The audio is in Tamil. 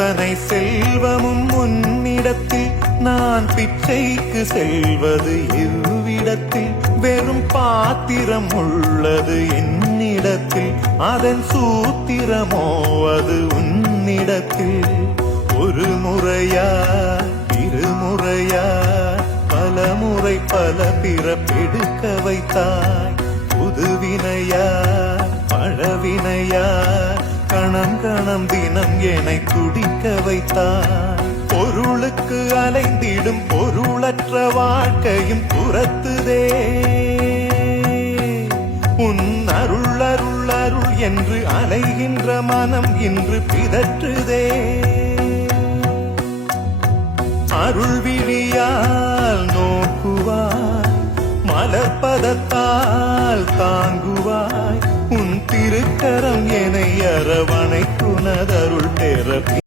அத்தனை செல்வமும் உன்னிடத்தில் நான் பிச்சைக்கு செல்வது எவ்விடத்தில் வெறும் பாத்திரம் உள்ளது என்னிடத்தில் அதன் சூத்திரமோ அது உன்னிடத்தில் ஒரு முறையா இருமுறையா பல முறை பல பிறப்பெடுக்க வைத்தாய் புதுவினையா பழவினையா கணம் கணம் தினம் என்னை துடிக்க வைத்தாய் பொருளுக்கு அலைந்திடும் பொருளற்ற வாழ்க்கையும் துரத்துதே உன் அருள் அருள் அருள் என்று அலைகின்ற மனம் இன்று பிதற்றுதே அருள் விழியால் நோக்குவாய் மலர்பதத்தால் தாங்குவாய் உன் திருக்கரம் என்னை அரவணைக்குனதருள் பெற